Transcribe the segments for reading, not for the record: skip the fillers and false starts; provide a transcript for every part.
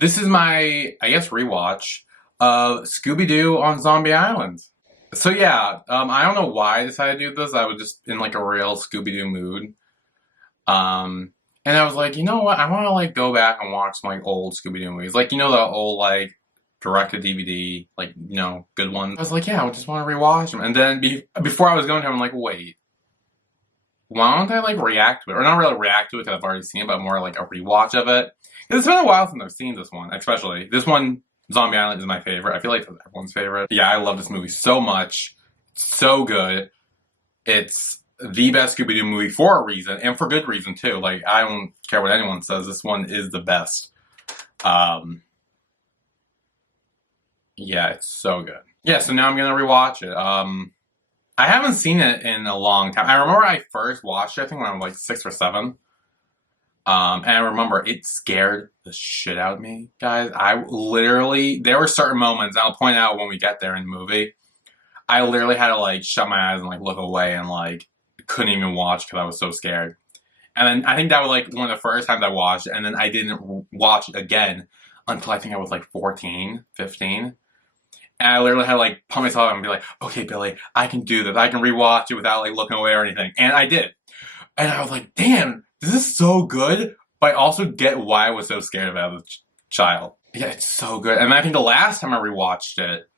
This is my, I guess, rewatch of Scooby-Doo on Zombie Island. So yeah, I don't know why I decided to do this. I was just in like a real Scooby-Doo mood. And I was like, you know what? I want to like go back and watch some like old Scooby-Doo movies. Like, the old like direct-to-DVD, like, good ones. I was like, yeah, I just want to rewatch them. And then before I was going to, I'm like, wait, why don't I like react to it? Or not really react to it because I've already seen it, but more like a rewatch of it. It's been a while since I've seen this one, especially. This one, Zombie Island, is my favorite. I feel like it's everyone's favorite. Yeah, I love this movie so much. It's so good. It's the best Scooby-Doo movie for a reason, and for good reason too. Like, I don't care what anyone says, this one is the best. Yeah, it's so good. Yeah, so now I'm gonna rewatch it. I haven't seen it in a long time. I remember I first watched it, I think when I was like 6 or 7. And I remember it scared the shit out of me, guys. There were certain moments, and I'll point out when we get there in the movie, I literally had to like shut my eyes and like look away and like couldn't even watch because I was so scared. And then I think that was like one of the first times I watched it, and then I didn't watch it again until I think I was like 14, 15. And I literally had to like pump myself up and be like, okay, Billy, I can do this. I can rewatch it without like looking away or anything. And I did. And I was like, damn, this is so good. But I also get why I was so scared about it as a child. Yeah, it's so good. And I think the last time I rewatched it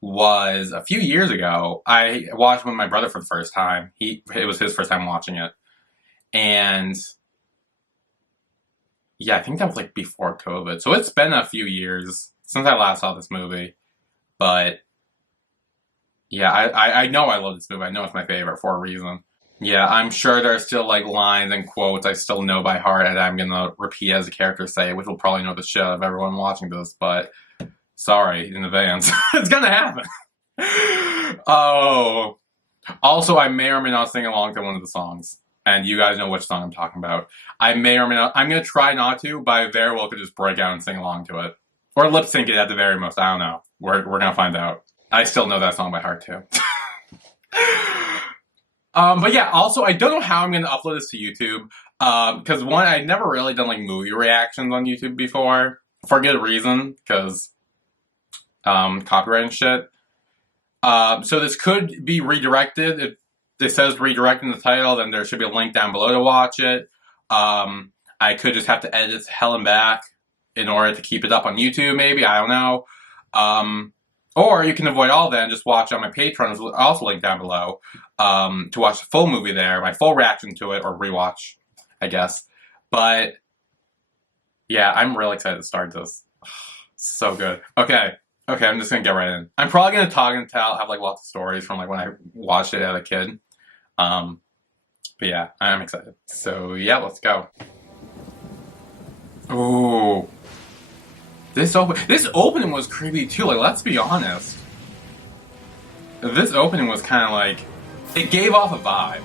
was a few years ago. I watched it with my brother for the first time. It was his first time watching it. And yeah, I think that was like before COVID. So it's been a few years since I last saw this movie. But yeah, I know I love this movie. I know it's my favorite for a reason. Yeah, I'm sure there are still like lines and quotes I still know by heart and I'm gonna repeat as the characters say, which will probably know the shit out of everyone watching this, but sorry in advance. It's gonna happen. Oh. Also, I may or may not sing along to one of the songs. And you guys know which song I'm talking about. I may or may not. I'm gonna try not to, but I very well could just break out and sing along to it. Or lip sync it at the very most. I don't know. We're gonna find out. I still know that song by heart too. But yeah, also, I don't know how I'm going to upload this to YouTube. Because one, I've never really done like movie reactions on YouTube before. For good reason, because copyright and shit. So this could be redirected. If it says redirect in the title, then there should be a link down below to watch it. I could just have to edit hell and back in order to keep it up on YouTube, maybe. I don't know. Or you can avoid all that and just watch on my Patreon, which is also linked down below, to watch the full movie there, my full reaction to it, or rewatch, I guess. But, yeah, I'm really excited to start this. So good. Okay, I'm just gonna get right in. I'm probably gonna talk and tell, have like lots of stories from like when I watched it as a kid. But yeah, I'm excited. So yeah, let's go. Ooh. This opening was creepy too, like, let's be honest. This opening was kind of like, it gave off a vibe.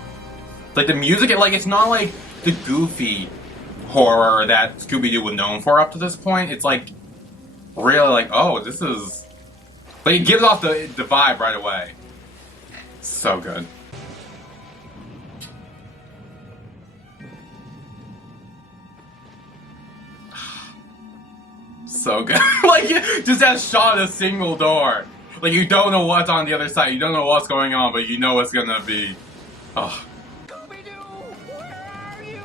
Like, the music, it's not like the goofy horror that Scooby-Doo was known for up to this point. It's like, really like, oh, this is... Like, it gives off the vibe right away. So good. So good. Like, just that shot of a single door. Like, you don't know what's on the other side. You don't know what's going on, but you know what's gonna be. Oh. Scooby-Doo, where are you?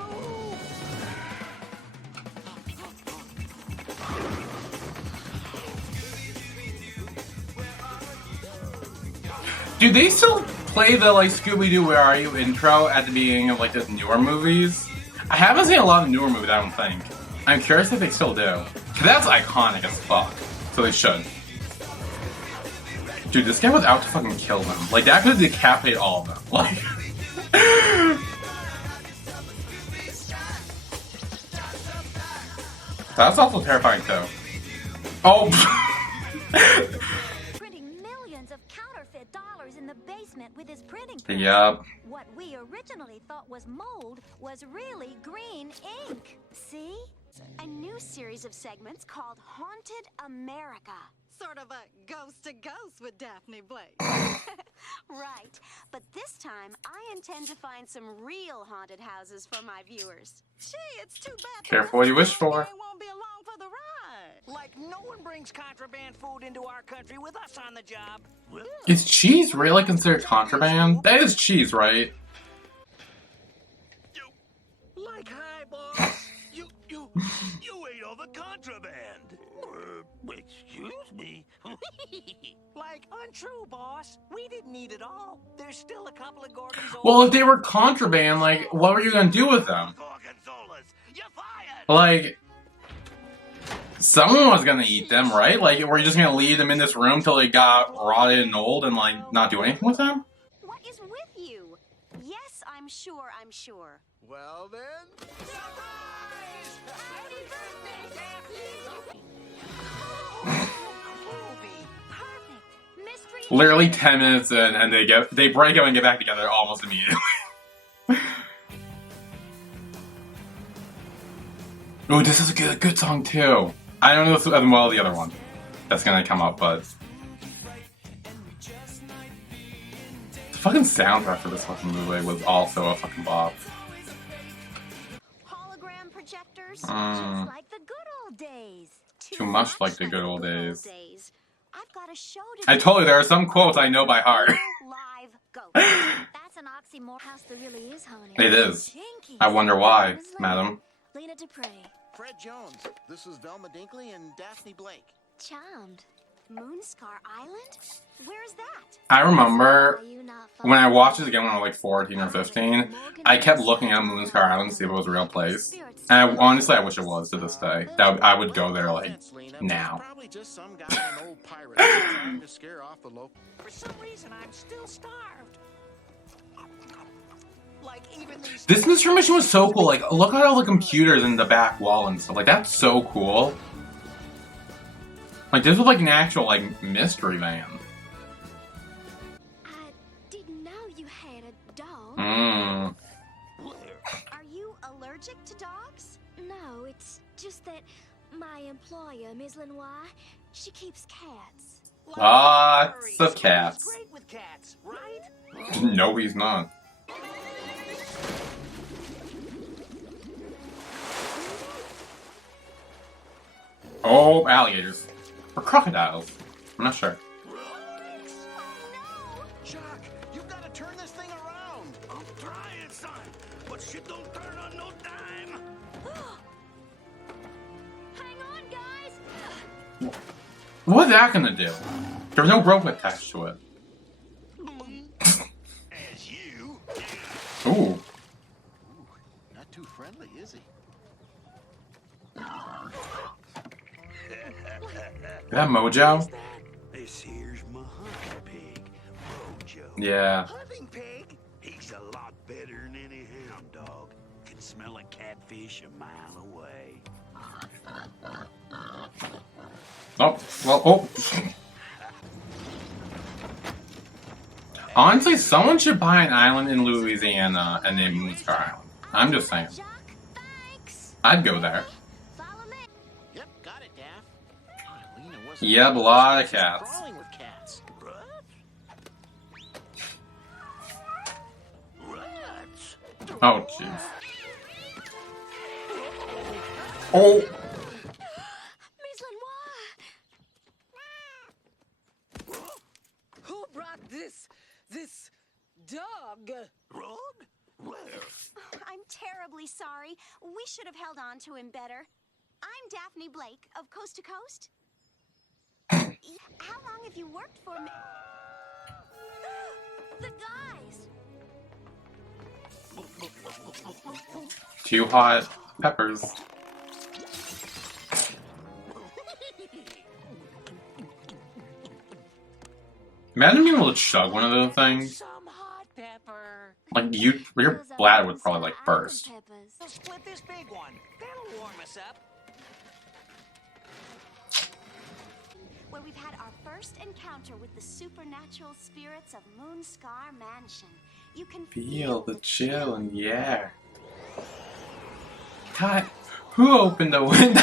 Do they still play the, like, Scooby-Doo Where Are You intro at the beginning of, like, the newer movies? I haven't seen a lot of newer movies, I don't think. I'm curious if they still do. Cause that's iconic as fuck. So they should. Dude, this guy was out to fucking kill them. Like, that could decapitate all of them. Like... That's also terrifying, too. Oh! Printing millions of counterfeit dollars in the basement with his printing press. Yep. What we originally thought was mold was really green ink. See? A new series of segments called Haunted America. Sort of a ghost to ghost with Daphne Blake. Right, but this time I intend to find some real haunted houses for my viewers. Gee, it's too bad. Careful what you wish for. They won't be along for the No one brings contraband food into our country with us on the job. Is cheese really considered contraband? That is cheese, right? Like, hi, boss. You ate all the contraband. Excuse me? Like, untrue, boss. We didn't eat it all. There's still a couple of Gorgons. Well, if they were contraband, like, what were you gonna do with them? You're fired. Like, someone was gonna eat them, right? Like, were you just gonna leave them in this room till they got rotted and old and, like, not do anything with them? What is with you? Yes, I'm sure, I'm sure. Well then. Perfect. Mystery. Literally 10 minutes in, and they break up and get back together almost immediately. Oh, this is a good song too. I don't know this as well as the other one that's gonna come up, but the fucking soundtrack for this fucking movie was also a fucking bop. Hologram projectors. Mm. Just like the good old days. Too much like the good old days. I've got a show to I do. told you there are some quotes I know by heart. Live ghost. That's an oxymoron. House that really is, honey. It is. Jinkies. I wonder why, Miss Lena. madam. Lena Dupre. Fred Jones. This is Velma Dinkley and Daphne Blake. Charmed. Moonscar Island? Where's that? I remember Are you not when I following watched me? it again when I was like 14 or 15, I kept looking at Moonscar Island to see if it was a real place. And honestly, I wish it was to this day. I would go there like Thanks, Lena. now. It's probably just some guy in an old pirate trying to scare off the local. For some reason, I'm still starved. Like, even these. This mystery mission was so cool. Like, look at all the computers in the back wall and stuff. Like, that's so cool. Like, this was like an actual like mystery van. I didn't know you had a dog. Mmm. Are you allergic to dogs? No, it's just that my employer, Ms. Lenoir, she keeps cats. Lots of cats. He's great with cats, right? No, he's not. Oh, alligators. Or crocodiles. I'm not sure. Chuck, you gotta turn this thing around. I'm trying, son, but shit don't turn on no dime. Hang on, guys! What's that gonna do? There was no rope attached to it. As you. Ooh. Not too friendly, is he? Is that Mojo? This here's my hunting pig, Mojo. Yeah. Hunting pig? He's a lot better than any hound dog. Can smell a catfish a mile away. Oh, well, oh. Honestly, someone should buy an island in Louisiana and name Moonscar Island. I'm just saying. Chuck, thanks. I'd go there. Follow me. Yep, got it, Daff. Lena wasn't. Yep, a lot of cats. Crawling with cats. Rats? Oh, jeez. Oh. Ms. Lenoir! Who brought this dog? Rug? Where? I'm terribly sorry. We should have held on to him better. I'm Daphne Blake of Coast to Coast. How long have you worked for me? The guys! 2 hot peppers. Imagine being able to chug one of those things. Some hot pepper. Like, your bladder would probably like burst. We'll split this big one. That'll warm us up. Where we've had our first encounter with the supernatural spirits of Moonscar Mansion. You can Feel the chill in the air. God, who opened the window?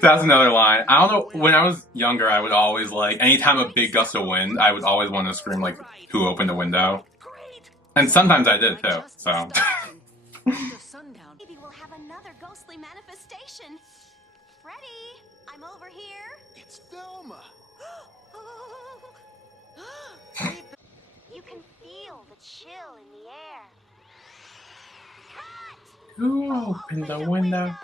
That's another line. I don't know, when I was younger, I would always like, anytime a big gust of wind, I would always want to scream like, who opened the window? Great. And sometimes I did too, so. After sundown. Maybe we'll have another ghostly manifestation. Freddy, I'm over here. It's Velma. You can feel the chill in the air. Cut! Who opened the window?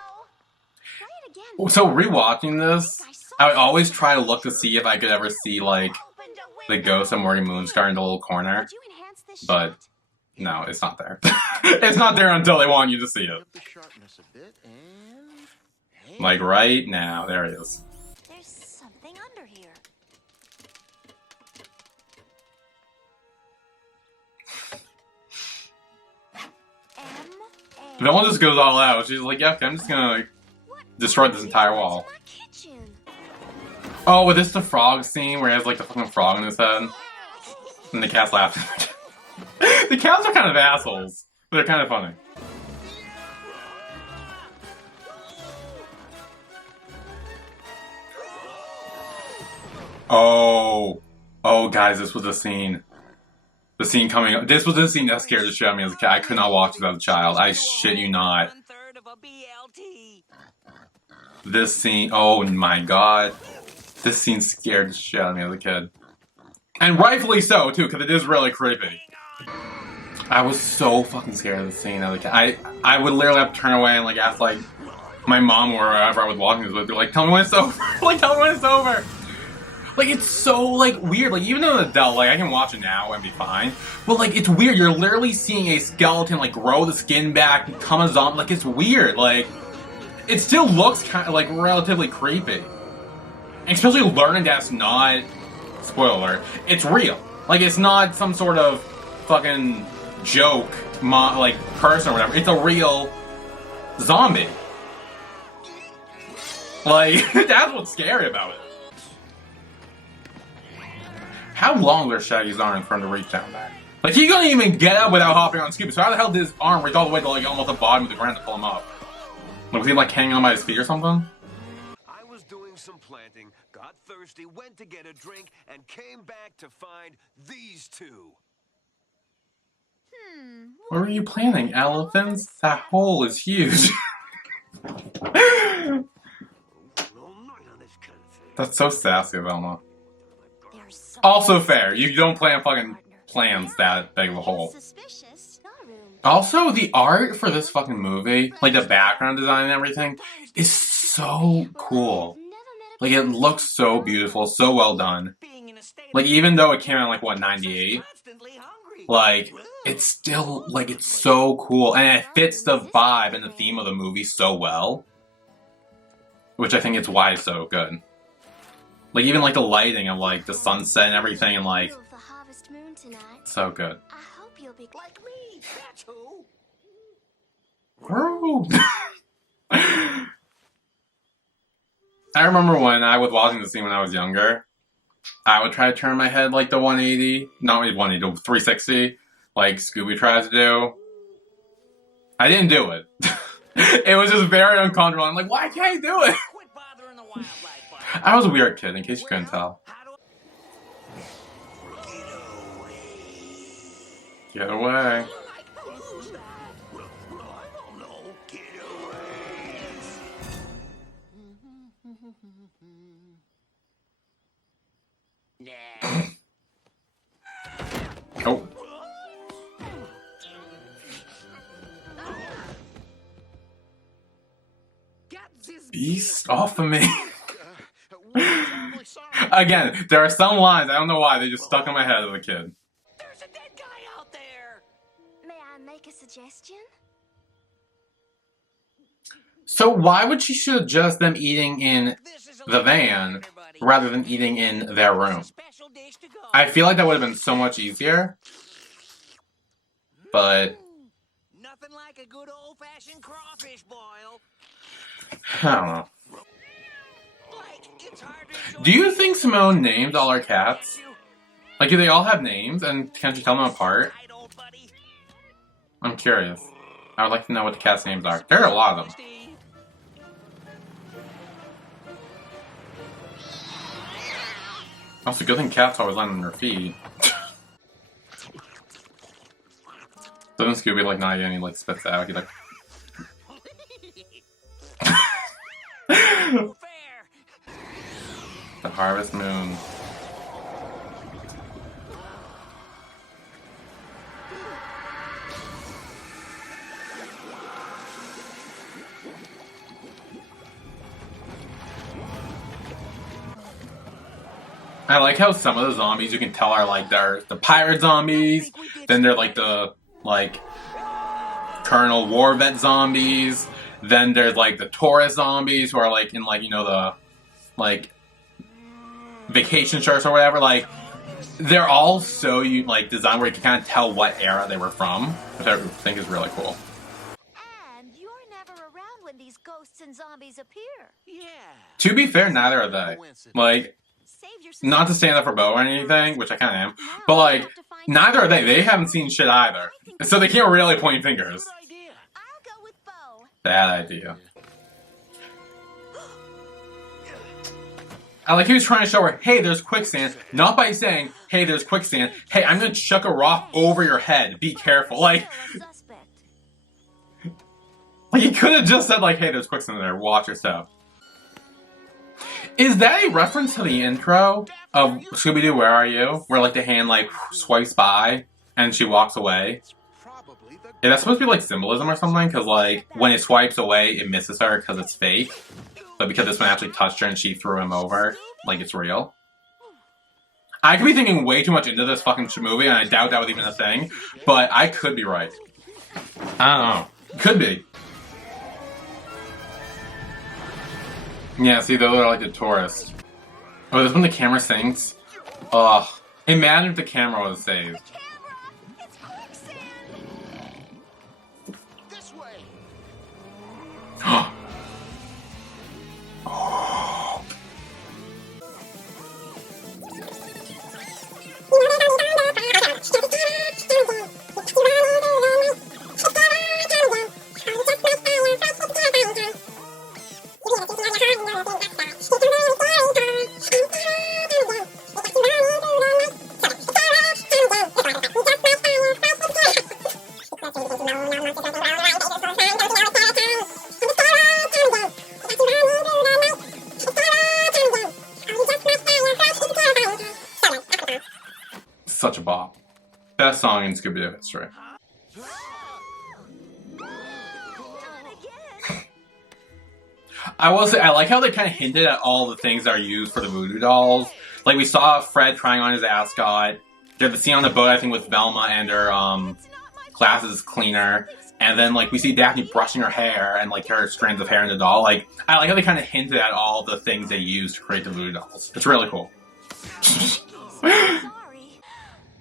Try it again. So rewatching this, I would always try to look to see if I could ever see like Opened a the window. ghost of Morty Moonstar in the little corner. Would you enhance this But shot? no, it's not there. It's not there until they want you to see it. Up the sharpness a bit and... Hey. Like right now, there it is. There's something under here. M-A. Velma just goes all out. She's like, yeah, okay, I'm just gonna like, destroy this entire wall. My kitchen. Oh, is this the frog scene where he has like the fucking frog in his head? And the cat's laughing. The cats are kind of assholes, but they're kind of funny. Oh. Oh, guys, this was the scene. The scene coming up. This was the scene that scared the shit out of me as a kid. I could not watch this as a child. I shit you not. 1/3 of a BLT. This scene, oh my god. This scene scared the shit out of me as a kid. And rightfully so, too, because it is really creepy. I was so fucking scared of this scene as a kid. I would literally have to turn away and like ask like my mom or whoever I was watching this with, be like, tell me when it's over. Like, tell me when it's over. Like, it's so, like, weird. Like, even though an adult, like, I can watch it now and be fine. But, like, it's weird. You're literally seeing a skeleton, like, grow the skin back, become a zombie. Like, it's weird. Like, it still looks kind of, like, relatively creepy. And especially learning that's not, spoiler alert, it's real. Like, it's not some sort of fucking joke, like, person or whatever. It's a real zombie. Like, that's what's scary about it. How long are Shaggy's arms for him to reach down there? Like, he couldn't even get up without hopping on Scooby, so how the hell did his arm reach all the way to, like, almost the bottom of the ground to pull him up? Like, was he, like, hanging on by his feet or something? I was doing some planting, got thirsty, went to get a drink, and came back to find these two. What were you planning, elephants? That hole is huge. No night on this kind of thing. That's so sassy of Velma. There's something Also fair, you don't plan fucking plans that big of a hole. suspicious. Room. Also, the art for this fucking movie, like the background design and everything, is so cool. Like, it looks so beautiful, so well done. Being in a state Like, even though it came out, like, what, 98? constantly hungry. Like, it's still, like, it's so cool. And it fits the vibe and the theme of the movie so well. Which I think is why it's so good. Like, even, like, the lighting of, like, the sunset and everything, and, like, The harvest moon tonight. so good. I hope you'll be Like me, that's who. Woo! I remember when I was watching the scene when I was younger, I would try to turn my head, like, the 180. Not really 180, the 360. Like, Scooby tries to do. I didn't do it. It was just very uncomfortable. I'm like, why can't I do it? Quit bothering the wildlife, bud. I was a weird kid, in case you couldn't tell. How do Get away. I don't know. Get away. Nah. Oh. Get this Beast off of me. We're terribly sorry. Again, there are some lines, I don't know why, they just stuck in my head as a kid. There's a dead guy out there. May I make a suggestion? So why would she suggest them eating in This is a the van everybody. rather than eating in their room? It's a special dish to go. I feel like that would have been so much easier. But Nothing like a good old-fashioned crawfish boil. I don't know. Like, it's hard to enjoy Do you think Simone named all her cats? you. Like, do they all have names, and can she tell them apart? Right, old buddy. I'm curious. I would like to know what the cats' names are. There are a lot of them. Steve. Also, good thing cats always land on their feet. Doesn't Scooby like not even, he like spits out, he like no fair. The Harvest Moon. I like how some of the zombies you can tell are like they're the pirate zombies, then they're like the Colonel War Vet zombies, then there's like the tourist zombies who are like in like, you know, the like vacation shirts or whatever. Like they're all so like designed where you can kind of tell what era they were from, which I think is really cool. And you're never around when these ghosts and zombies appear. Yeah. To be fair, neither are they. Like, Save your not to stand up for Bo or anything, which I kind of am, but like, neither are they. They haven't seen shit either. So they can't really point fingers. Good idea. I'll go with Bo. Bad idea. I like he was trying to show her, hey, there's quicksand, not by saying, hey, there's quicksand, hey, I'm gonna chuck a rock over your head, be careful. Like he could have just said, like, hey, there's quicksand there, watch your step. Is that a reference to the intro of Scooby-Doo, Where Are You? Where, like, the hand, like, swipes by, and she walks away? Yeah, that's supposed to be, like, symbolism or something, because, like, when it swipes away, it misses her because it's fake. But because this one actually touched her and she threw him over, like, it's real. I could be thinking way too much into this fucking movie, and I doubt that was even a thing, but I could be right. I don't know. Could be. Yeah, see, those are like the tourists. Oh, this when the camera sinks? Ugh. Imagine if the camera was saved. It's quicksand. This way. Such a bop. Best song in Scooby-Doo history. I will say, I like how they kind of hinted at all the things that are used for the voodoo dolls. Like, we saw Fred trying on his ascot. There's the scene on the boat, I think, with Velma and her, glasses cleaner. And then, like, we see Daphne brushing her hair and, like, her strands of hair in the doll. Like, I like how they kind of hinted at all the things they used to create the voodoo dolls. It's really cool. Sorry.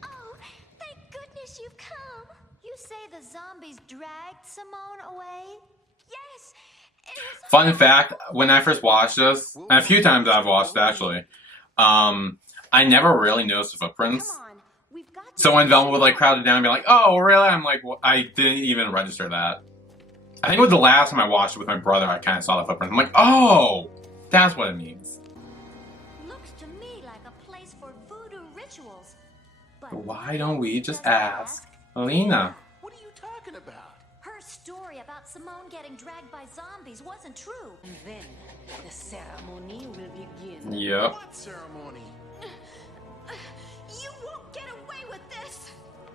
Oh, thank goodness you've come. You say the zombies dragged Simone away? Yes. It was Fun fact, when I first watched this, and a few times I've watched it, actually, I never really noticed the footprints. Come on. We've got to So when Velma would, like, crowd it down and be like, oh, really? I'm like, well, I didn't even register that. I think it was the last time I watched it with my brother, I kind of saw the footprint. I'm like, oh, that's what it means. Looks to me like a place for voodoo rituals. But Why don't we just ask Lena? What are you talking about? her story about Simone getting dragged by zombies wasn't true. And then the ceremony will begin. Yep. What ceremony? You won't get away with this.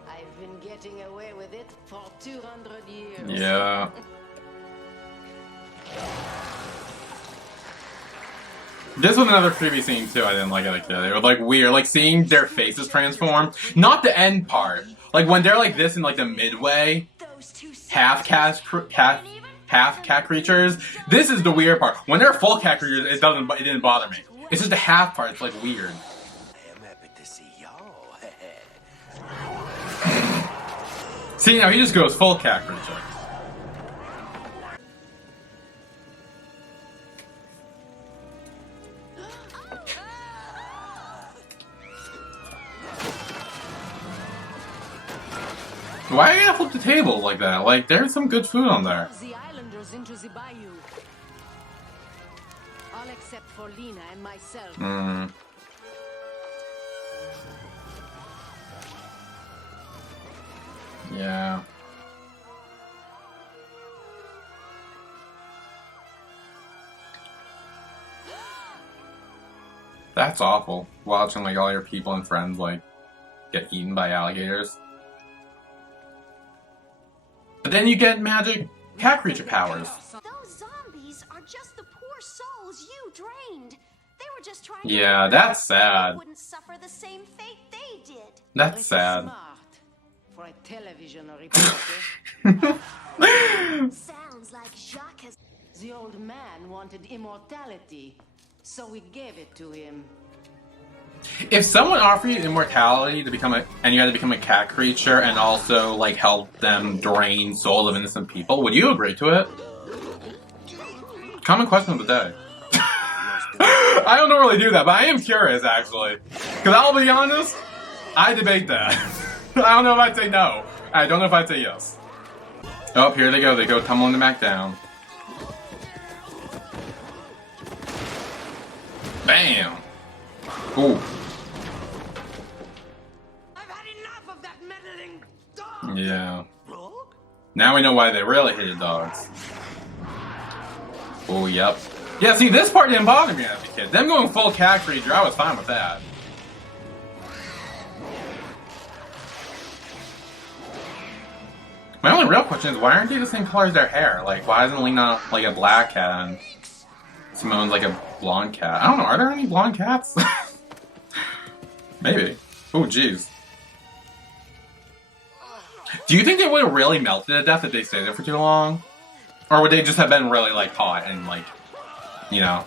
I've been getting away with it for 200 years. Yeah. This was another creepy scene too. I didn't like it like that. It was like weird, like seeing their faces transform. Not the end part. Like when they're like this in like the midway, Those two half cat creatures. This is the weird part. When they're full cat creatures, it didn't bother me. It's just the half part. It's like weird. I am happy to see y'all. See now he just goes full cat creature. Why are you gonna flip the table like that? Like, there's some good food on there. The islanders into the bayou. All except for Lena and myself. Mm. Yeah. That's awful. Watching like all your people and friends like get eaten by alligators. But then you get magic cat creature powers. Those zombies are just the poor souls you drained. They were just trying Yeah, to that's so they sad. wouldn't suffer the same fate they did. That's Pretty sad. smart for a television reporter. Sounds like Jacques has. The old man wanted immortality, so we gave it to him. If someone offered you immortality to become and you had to become a cat creature and also like help them drain souls of innocent people, would you agree to it? Common question of the day. I don't normally do that, but I am curious actually. Because I'll be honest, I debate that. I don't know if I'd say no. I don't know if I'd say yes. Oh, here they go. They go tumbling back down. Bam! Ooh. I've had enough of that meddling dog. Yeah. Dog? Now we know why they really hated dogs. Oh, yep. Yeah, see, this part didn't bother me as a kid. Them going full cat creature, I was fine with that. My only real question is, why aren't they the same color as their hair? Like, why isn't Lena like a black cat and Simone's like a blonde cat? I don't know, are there any blonde cats? Maybe. Oh, jeez. Do you think they would have really melted to death if they stayed there for too long? Or would they just have been really, like, hot and, like, you know?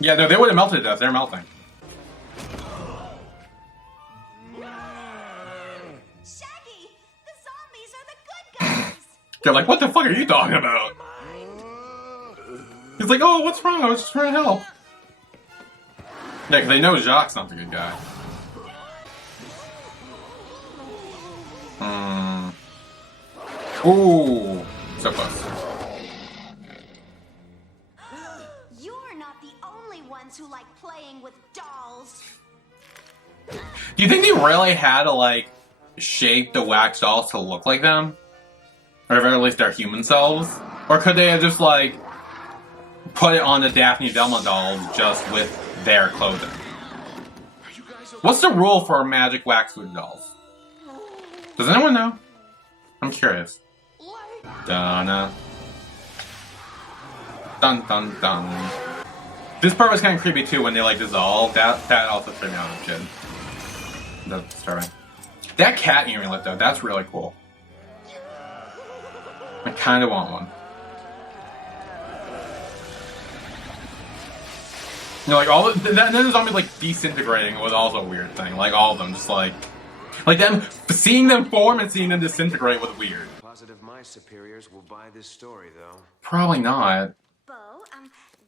Yeah, no, they would have melted to death. They're melting. Shaggy, the zombies are the good guys. They're like, what the fuck are you talking about? He's like, oh, what's wrong? I was just trying to help. Yeah, because they know Jacques' not the good guy. Ooh, so close. You're not the only ones who like playing with dolls. Do you think they really had to, like, shape the wax dolls to look like them? Or at least their human selves? Or could they have just, like, put it on the Daphne Velma dolls just with their clothing? What's the rule for magic wax food dolls? Does anyone know? I'm curious. Dun dun dun dun. This part was kind of creepy too when they like dissolve. That also threw me on a kid. That's disturbing. That cat amulet though, that's really cool. I kind of want one. You know, like all the, then the zombies like disintegrating was also a weird thing. Like all of them, just like them seeing them form and seeing them disintegrate was weird. Positive my superiors will buy this story, though. Probably not. Bo,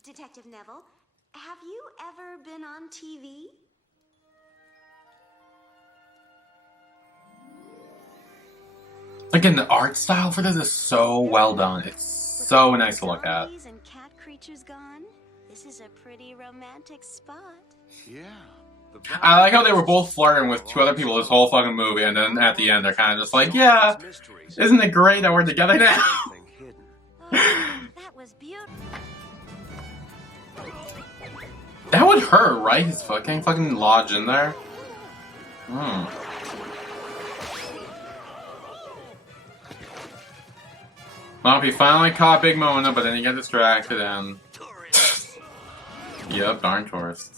Detective Neville, have you ever been on TV? Again, the art style for this is so well done. It's so nice to look at. Zombies and cat creatures gone, this is a pretty romantic spot. Yeah. I like how they were both flirting with two other people this whole fucking movie, and then at the end they're kind of just like, yeah, isn't it great that we're together now? Oh, that was beautiful. That would hurt, right? His foot getting fucking lodged in there. Well, he finally caught Big Mona, but then he got distracted and... Yep, darn tourists.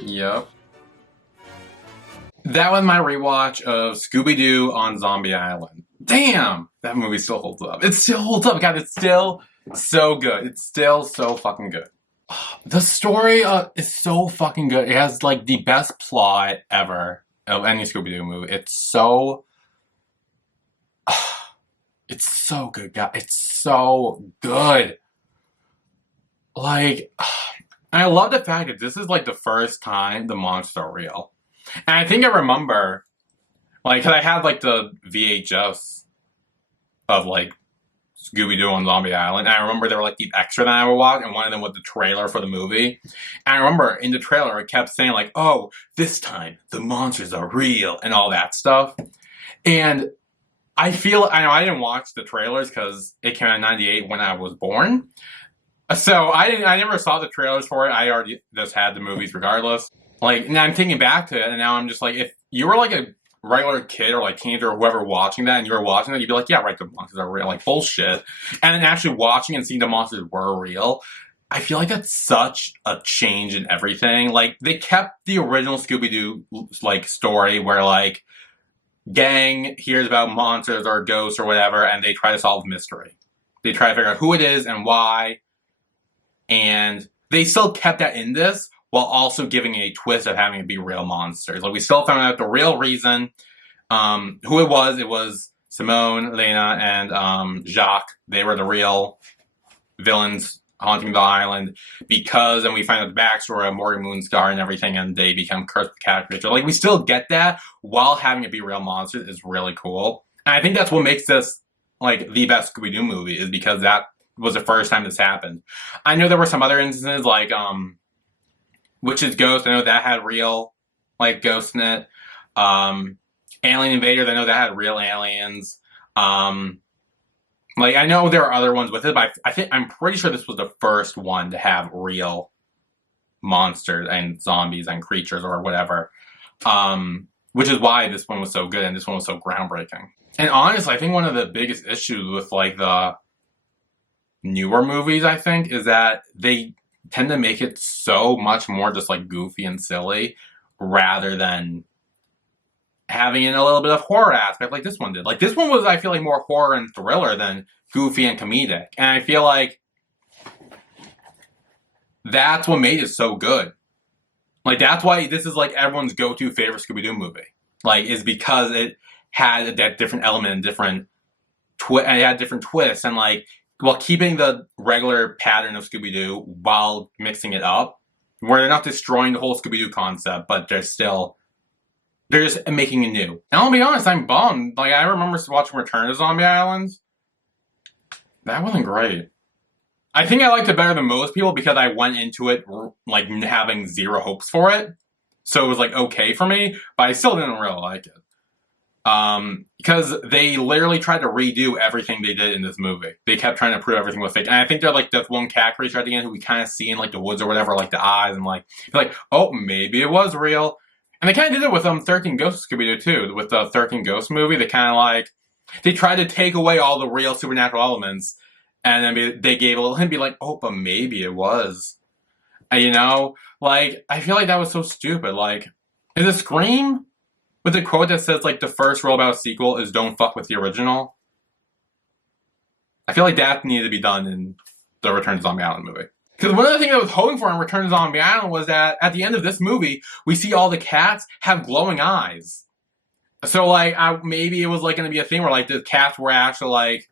Yep. That was my rewatch of Scooby-Doo on Zombie Island. Damn! That movie still holds up. It still holds up. God, it's still so good. It's still so fucking good. The story is so fucking good. It has, like, the best plot ever of any Scooby-Doo movie. It's so... It's so good, God. It's so good. Like... I love the fact that this is, like, the first time the monsters are real. And I think I remember, like, because I had, like, the VHS of, like, Scooby-Doo on Zombie Island. And I remember there were, like, the extra that I would watch, and one of them was the trailer for the movie. And I remember in the trailer, it kept saying, like, oh, this time the monsters are real, and all that stuff. And I feel I know I didn't watch the trailers because it came out in '98 when I was born. So I never saw the trailers for it. I already just had the movies regardless. Like, and I'm thinking back to it, and now I'm just like, if you were like a regular kid or like teenager or whoever watching that, and you were watching that, you'd be like, yeah, right, the monsters are real, like bullshit. And then actually watching and seeing the monsters were real, I feel like that's such a change in everything. Like, they kept the original Scooby Doo like story where like gang hears about monsters or ghosts or whatever, and they try to solve the mystery. They try to figure out who it is and why. And they still kept that in this while also giving a twist of having it be real monsters. Like, we still found out the real reason, who it was. It was Simone, Lena, and Jacques. They were the real villains haunting the island because, and we find out the backstory of Morgan Moonstar and everything, and they become cursed with cat creature. Like, we still get that while having it be real monsters is really cool. And I think that's what makes this, like, the best Scooby-Doo movie, is because that was the first time this happened. I know there were some other instances, like, Witch's Ghost. I know that had real, like, ghosts in it. Alien Invaders, I know that had real aliens. Like, I know there are other ones with it, but I'm pretty sure this was the first one to have real monsters and zombies and creatures or whatever. Which is why this one was so good and this one was so groundbreaking. And honestly, I think one of the biggest issues with, like, the newer movies, I think, is that they tend to make it so much more just, like, goofy and silly rather than having in a little bit of horror aspect like this one did. Like, this one was, I feel like, more horror and thriller than goofy and comedic. And I feel like that's what made it so good. Like, that's why this is, like, everyone's go-to favorite Scooby-Doo movie. Like, is because it had that different element and different it had different twists, and, like, while keeping the regular pattern of Scooby-Doo while mixing it up, where they're not destroying the whole Scooby-Doo concept, but they're just making it new. And I'll be honest, I'm bummed. Like, I remember watching Return to Zombie Island. That wasn't great. I think I liked it better than most people because I went into it, like, having zero hopes for it. So it was, like, okay for me, but I still didn't really like it. Because they literally tried to redo everything they did in this movie. They kept trying to prove everything was fake. And I think they're like that one cat creature at the end who we kind of see in, like, the woods or whatever, like the eyes, and like, oh, maybe it was real. And they kind of did it with 13 Ghosts of Scooby-Doo too. With the 13 Ghosts movie, they kind of like, they tried to take away all the real supernatural elements, and then they gave a little hint, be like, oh, but maybe it was. And, you know, like, I feel like that was so stupid. Like, is it Scream? With the quote that says, like, the first rule about a sequel is don't fuck with the original. I feel like that needed to be done in the Return to Zombie Island movie. Because one of the things I was hoping for in Return to Zombie Island was that at the end of this movie, we see all the cats have glowing eyes. So, like, maybe it was, like, going to be a thing where, like, the cats were actually, like,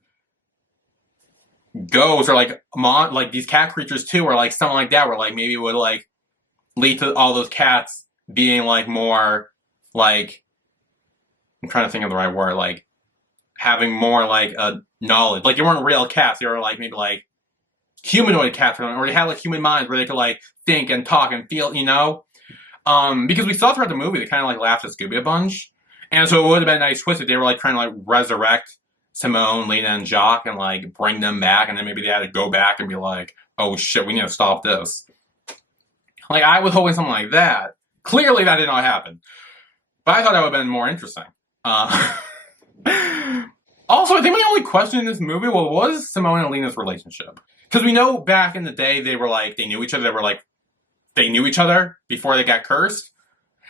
ghosts, or, like, these cat creatures, too, or, like, something like that, where, like, maybe it would, like, lead to all those cats being, like, more, like, I'm trying to think of the right word, like, having more, like, knowledge. Like, they weren't real cats, they were, like, maybe, like, humanoid cats, or they had, like, human minds where they could, like, think and talk and feel, you know? Because we saw throughout the movie, they kind of, like, laughed at Scooby a bunch. And so it would have been a nice twist if they were, like, trying to, like, resurrect Simone, Lena, and Jacques and, like, bring them back, and then maybe they had to go back and be like, oh shit, we need to stop this. Like, I was hoping something like that. Clearly that did not happen. But I thought that would have been more interesting. Also, I think the only question in this movie was Simone and Lena's relationship. Because we know back in the day they were like, they knew each other, they knew each other before they got cursed.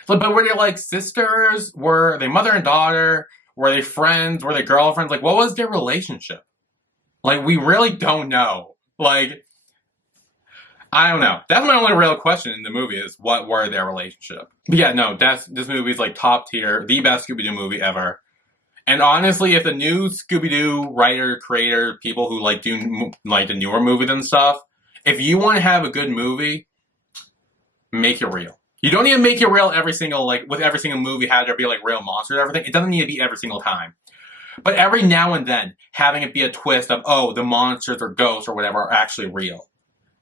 But were they like sisters? Were they mother and daughter? Were they friends? Were they girlfriends? Like, what was their relationship? Like, we really don't know. Like, I don't know. That's my only real question in the movie, is what were their relationship? But yeah, no, this movie is, like, top tier, the best Scooby-Doo movie ever. And honestly, if the new Scooby-Doo writer, creator, people who, like, do, like, the newer movies and stuff, if you want to have a good movie, make it real. You don't need to make it real every single, like, with every single movie, have there be, like, real monsters and everything. It doesn't need to be every single time. But every now and then, having it be a twist of, oh, the monsters or ghosts or whatever are actually real.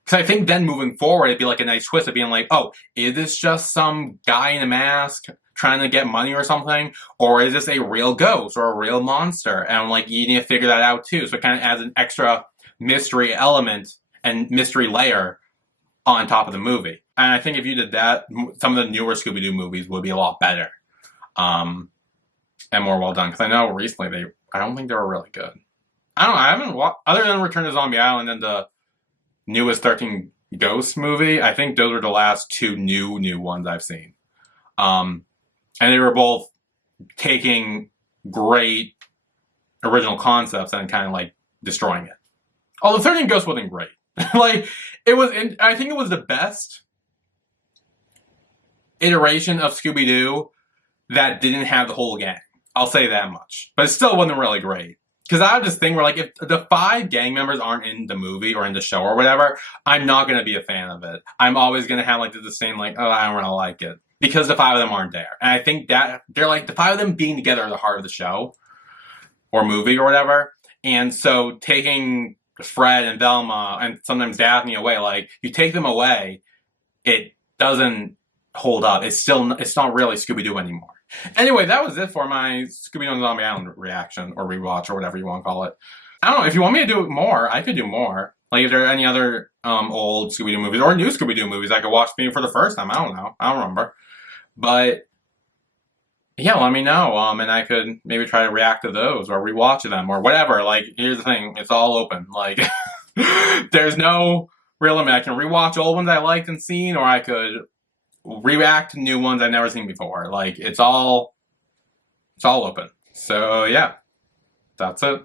Because I think then moving forward, it'd be like a nice twist of being like, oh, is this just some guy in a mask trying to get money or something, or is this a real ghost or a real monster? And like you need to figure that out too. So it kind of adds an extra mystery element and mystery layer on top of the movie. And I think if you did that, some of the newer Scooby-Doo movies would be a lot better, and more well done. Because I know recently I don't think they were really good. I haven't watched, other than Return to Zombie Island and the newest 13 Ghosts movie, I think those were the last two new ones I've seen. And they were both taking great original concepts and kind of like destroying it. Although 13 Ghosts wasn't great. Like, it was, I think it was the best iteration of Scooby-Doo that didn't have the whole gang. I'll say that much. But it still wasn't really great. Because I have this thing where, like, if the 5 gang members aren't in the movie or in the show or whatever, I'm not going to be a fan of it. I'm always going to have, like, the same, like, oh, I don't really like it. Because the 5 of them aren't there. And I think that, they're like, the 5 of them being together are the heart of the show. Or movie or whatever. And so, taking Fred and Velma and sometimes Daphne away, like, you take them away, it doesn't hold up. It's not really Scooby-Doo anymore. Anyway, that was it for my Scooby-Doo and Zombie Island reaction, or rewatch, or whatever you want to call it. I don't know, if you want me to do more, I could do more. Like, if there are any other old Scooby-Doo movies, or new Scooby-Doo movies I could watch maybe for the first time, I don't know. I don't remember. But, yeah, let me know, and I could maybe try to react to those, or rewatch them, or whatever. Like, here's the thing, it's all open. Like, there's no real limit. I can rewatch old ones I liked and seen, or I could react to new ones I've never seen before. Like, it's all open. So, yeah, that's it.